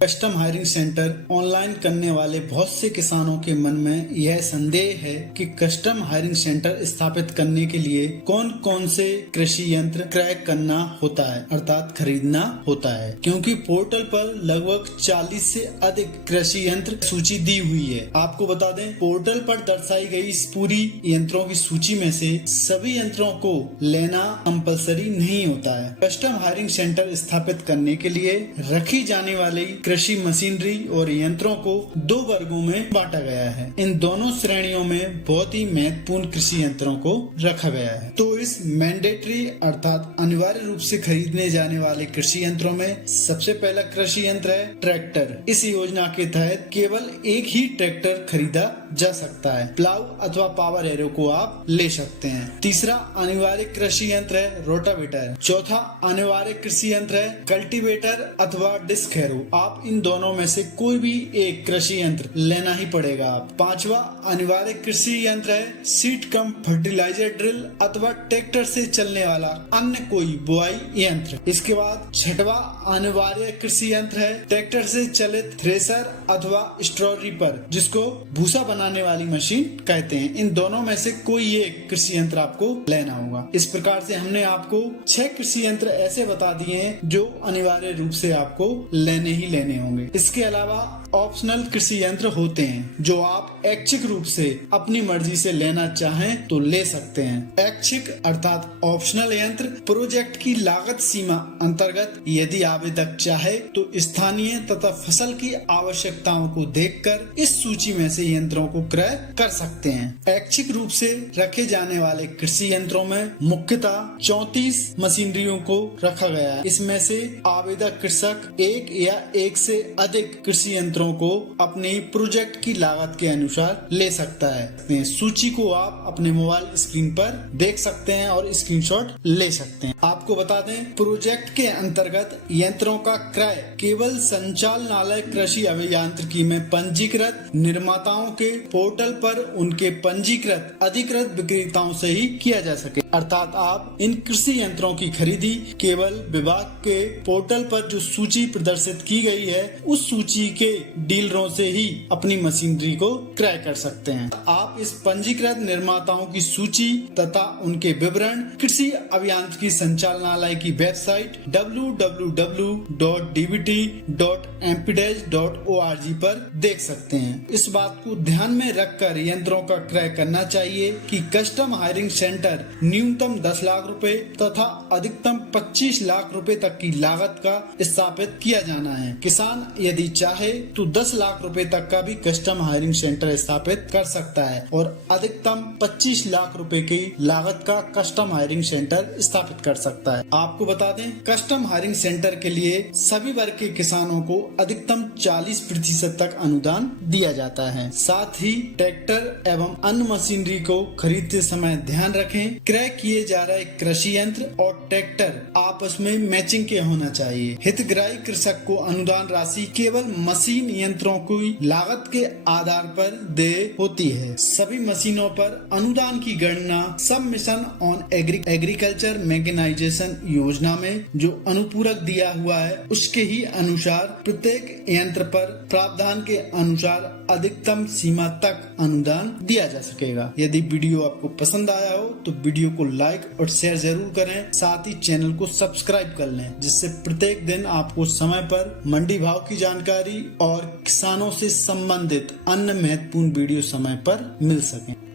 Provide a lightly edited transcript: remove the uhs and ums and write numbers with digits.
Custom hiring centre online करने वाले बहुत से किसानों के मन में यह संदेह है कि कस्टम हायरिंग सेंटर स्थापित करने के लिए कौन कौन से कृषि यंत्र क्रय करना होता है, अर्थात खरीदना होता है, क्योंकि पोर्टल पर लगभग 40 से अधिक कृषि यंत्र सूची दी हुई है। आपको बता दें, पोर्टल पर दर्शाई गई इस पूरी यंत्रों की सूची में से सभी यंत्रों को लेना कंपलसरी नहीं होता है। कस्टम हायरिंग सेंटर स्थापित करने के लिए रखी जाने वाली कृषि मशीनरी और यंत्रों को दो वर्गों में बांटा गया है। इन दोनों श्रेणियों में बहुत ही महत्वपूर्ण कृषि यंत्रों को रखा गया है। तो इस मैंडेटरी अर्थात अनिवार्य रूप से खरीदने जाने वाले कृषि यंत्रों में सबसे पहला कृषि यंत्र है ट्रैक्टर। इस योजना के तहत केवल एक ही ट्रैक्टर खरीदा जा सकता है। प्लाऊ अथवा पावर एरो को आप ले सकते हैं। तीसरा अनिवार्य कृषि यंत्र है रोटावेटर। चौथा अनिवार्य कृषि यंत्र है कल्टीवेटर अथवा डिस्क हैरो। आप इन दोनों में से कोई भी एक कृषि यंत्र लेना ही पड़ेगा। पांचवा अनिवार्य कृषि यंत्र है सीड कम फर्टिलाइजर ड्रिल अथवा ट्रैक्टर से चलने वाला अन्य कोई बुआई यंत्र। इसके बाद छठवा अनिवार्य कृषि यंत्र है ट्रैक्टर से चलित थ्रेसर अथवा स्ट्रॉ रीपर, जिसको भूसा बनाने वाली मशीन कहते हैं। इन दोनों में से कोई एक कृषि यंत्र आपको लेना होगा। इस प्रकार से हमने आपको 6 कृषि यंत्र ऐसे बता दिए हैं जो अनिवार्य रूप से आपको लेने ही लेने होंगे। इसके अलावा ऑप्शनल कृषि यंत्र होते हैं जो आप ऐच्छिक रूप से अपनी मर्जी से लेना चाहें तो ले सकते हैं। ऐच्छिक अर्थात ऑप्शनल यंत्र प्रोजेक्ट की लागत सीमा अंतर्गत यदि आवेदक चाहे तो स्थानीय तथा फसल की आवश्यकताओं को देखकर इस सूची में से यंत्रों को क्रय कर सकते हैं। ऐच्छिक रूप से रखे जाने वाले कृषि यंत्रों में मुख्यतः 34 मशीनरियों को रखा गया है। इसमें से आवेदक कृषक एक या एक से अधिक कृषि यंत्रों को अपनी प्रोजेक्ट की लागत के अनुसार ले सकता है। सूची को आप अपने मोबाइल स्क्रीन पर देख सकते हैं और स्क्रीनशॉट ले सकते हैं। आपको बता दें, प्रोजेक्ट के अंतर्गत यंत्रों का क्रय केवल संचालनालय कृषि अभियांत्रिकी में पंजीकृत निर्माताओं के पोर्टल पर उनके पंजीकृत अधिकृत विक्रेताओं से ही किया जा सके। अर्थात आप इन कृषि यंत्रों की खरीदी केवल विभाग के पोर्टल पर जो सूची प्रदर्शित की गई है उस सूची के डीलरों से ही अपनी मशीनरी को क्रय कर सकते हैं। आप इस पंजीकृत निर्माताओं की सूची तथा उनके विवरण कृषि अभियांत्रिकी संचालनालय की वेबसाइट www.dbt.mpdes.org पर देख सकते हैं। इस बात को ध्यान में रखकर यंत्रों का क्रय करना चाहिए कि कस्टम हायरिंग सेंटर न्यूनतम 10 लाख रुपए तथा अधिकतम 25 लाख रुपए तक की लागत का स्थापित किया जाना है। किसान यदि चाहे तो 10 लाख रुपए तक का भी कस्टम हायरिंग सेंटर स्थापित कर सकता है और अधिकतम 25 लाख रुपए की लागत का कस्टम हायरिंग सेंटर स्थापित कर सकता है। आपको बता दें, कस्टम हायरिंग सेंटर के लिए सभी वर्ग के किसानों को अधिकतम 40% तक अनुदान दिया जाता है। साथ ही ट्रैक्टर एवं अन्य मशीनरी को खरीदते समय ध्यान रखें, क्रय किए जा रहे कृषि यंत्र और ट्रैक्टर आपस में मैचिंग के होना चाहिए। हितग्राही कृषक को अनुदान राशि केवल मशीन यंत्रों की लागत के आधार पर देय होती है। सभी मशीनों पर अनुदान की गणना सब मिशन ऑन एग्रीकल्चर मैकेनाइजेशन योजना में जो अनुपूरक दिया हुआ है उसके ही अनुसार प्रत्येक यंत्र पर प्रावधान के अनुसार अधिकतम सीमा तक अनुदान दिया जा सकेगा। यदि वीडियो आपको पसंद आया हो तो वीडियो को लाइक और शेयर जरूर करें। साथ ही चैनल को सब्सक्राइब कर लें, जिससे प्रत्येक दिन आपको समय पर मंडी भाव की जानकारी और किसानों से संबंधित अन्य महत्वपूर्ण वीडियो समय पर मिल सके।